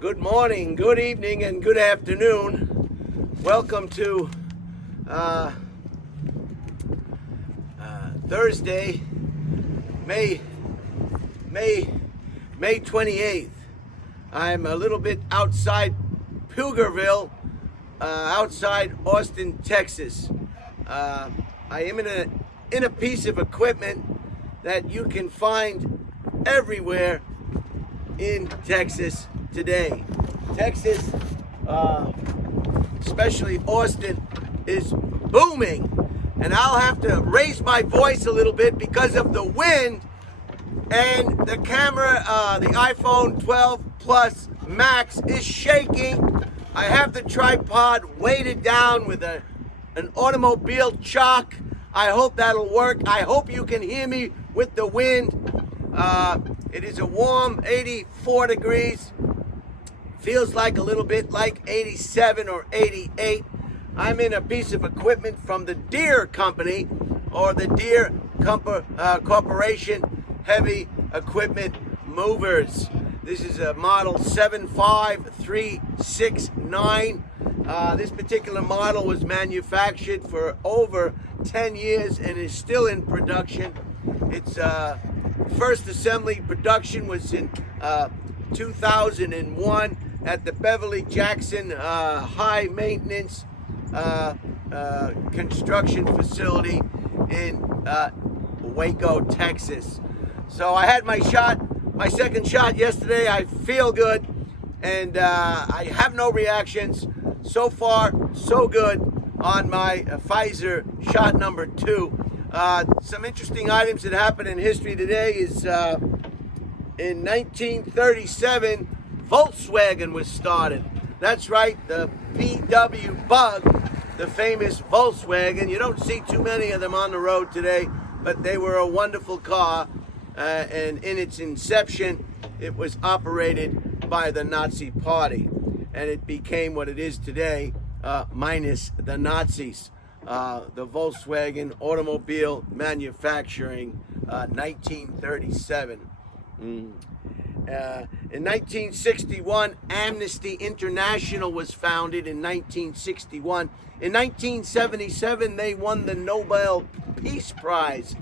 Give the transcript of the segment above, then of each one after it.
Good morning, good evening, and good afternoon. Welcome to Thursday, May 28th. I'm a little bit outside Pflugerville, outside Austin, Texas. I am in a piece of equipment that you can find everywhere in Texas today. Texas, especially Austin, is booming, and I'll have to raise my voice a little bit because of the wind, and the camera, the iPhone 12 Plus Max is shaking. I have the tripod weighted down with an automobile chock. I hope that'll work. I hope you can hear me with the wind. It is a warm 84 degrees. Feels like a little bit like 87 or 88. I'm in a piece of equipment from the Deere Company, or the Deere Corporation Heavy Equipment Movers. This is a model 75369. This particular model was manufactured for over 10 years and is still in production. Its first assembly production was in 2001 at the Beverly Jackson High Maintenance Construction Facility in Waco, Texas. So I had my second shot yesterday. I feel good, and I have no reactions. So far, so good on my Pfizer shot number 2. Some interesting items that happened in history today is in 1937, Volkswagen was started. That's right, the VW Bug, the famous Volkswagen. You don't see too many of them on the road today, but they were a wonderful car. And in its inception, it was operated by the Nazi Party, and it became what it is today, minus the Nazis. The Volkswagen Automobile Manufacturing, 1937. In 1961, Amnesty International was founded in 1961. In 1977, they won the Nobel Peace Prize.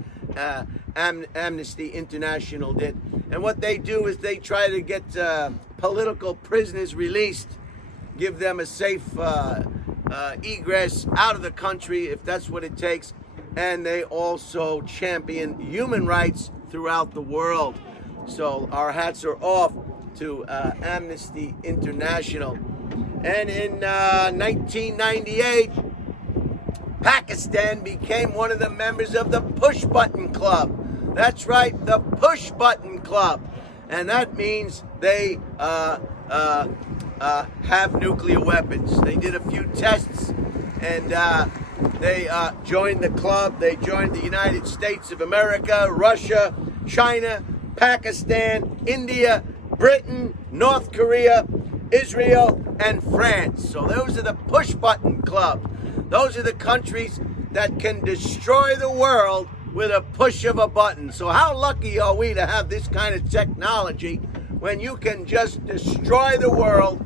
Amnesty International did. And what they do is they try to get political prisoners released, give them a safe egress out of the country if that's what it takes. And they also champion human rights throughout the world. So our hats are off to Amnesty International. And in 1998, Pakistan became one of the members of the Push Button Club. That's right, the Push Button Club. And that means they have nuclear weapons. They did a few tests, and they joined the club. They joined the United States of America, Russia, China, Pakistan, India, Britain, North Korea, Israel, and France. So those are the Push Button Club. Those are the countries that can destroy the world with a push of a button. So how lucky are we to have this kind of technology when you can just destroy the world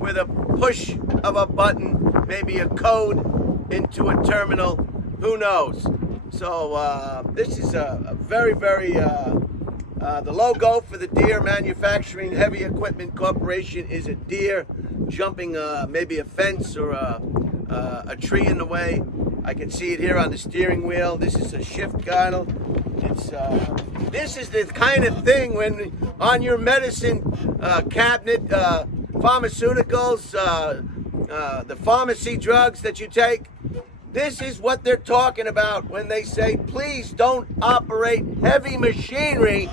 with a push of a button, maybe a code into a terminal, who knows? So this is a very, very, the logo for the Deere Manufacturing Heavy Equipment Corporation is a deer jumping maybe a fence or a tree in the way. I can see it here on the steering wheel. This is a shift guide. This is the kind of thing when on your medicine cabinet, pharmaceuticals, the pharmacy drugs that you take, this is what they're talking about when they say, please don't operate heavy machinery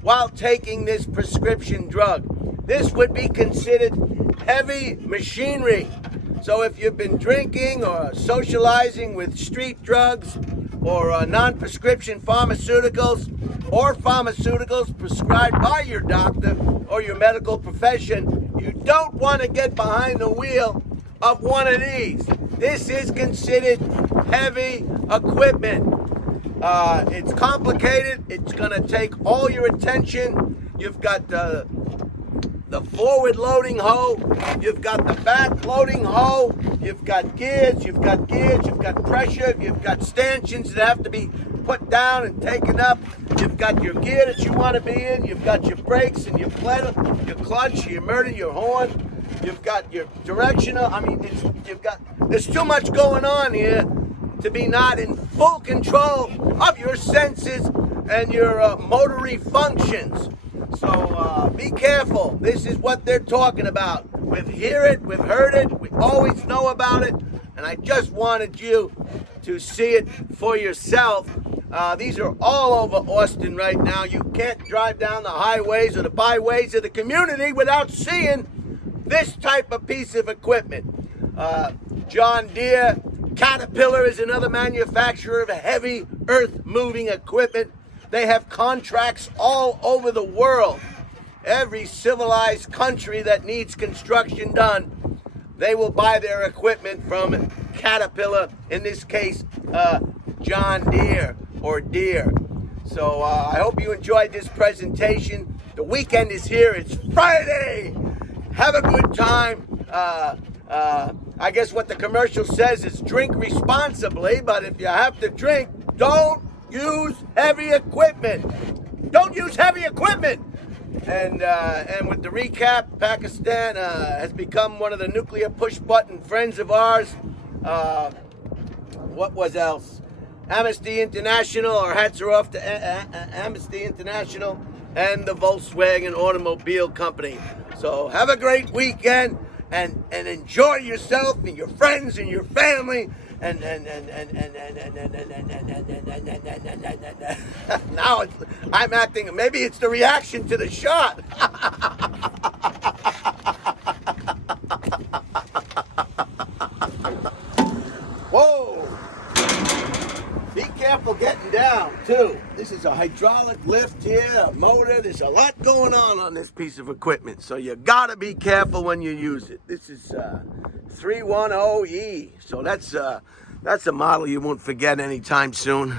while taking this prescription drug. This would be considered heavy machinery. So if you've been drinking or socializing with street drugs or non-prescription pharmaceuticals or pharmaceuticals prescribed by your doctor or your medical profession, you don't want to get behind the wheel of one of these. This is considered heavy equipment. It's complicated. It's going to take all your attention. You've got the forward loading hoe, you've got the back loading hoe, you've got gears, you've got pressure, you've got stanchions that have to be put down and taken up, you've got your gear that you want to be in, you've got your brakes and your pedal, your clutch, your motor, your horn, you've got your directional. I mean, there's too much going on here to be not in full control of your senses and your motory functions. So be careful. This is what they're talking about. We've heard it, we always know about it, and I just wanted you to see it for yourself. These are all over Austin right now. You can't drive down the highways or the byways of the community without seeing this type of piece of equipment. John Deere, Caterpillar is another manufacturer of heavy earth-moving equipment. They have contracts all over the world. Every civilized country that needs construction done, they will buy their equipment from Caterpillar, in this case, John Deere or Deere. So I hope you enjoyed this presentation. The weekend is here. It's Friday. Have a good time. I guess what the commercial says is drink responsibly, but if you have to drink, don't use heavy equipment. Don't use heavy equipment. And with the recap, Pakistan has become one of the nuclear push-button friends of ours. What was else? Amnesty International, our hats are off to Amnesty International and the Volkswagen Automobile Company. So have a great weekend and enjoy yourself and your friends and your family and now I'm acting, maybe it's the reaction to the shot. Whoa! Be careful getting down too. This is a hydraulic lift here, a motor. There's a lot going on this piece of equipment, so you gotta be careful when you use it. This is 310E, so that's a model you won't forget anytime soon.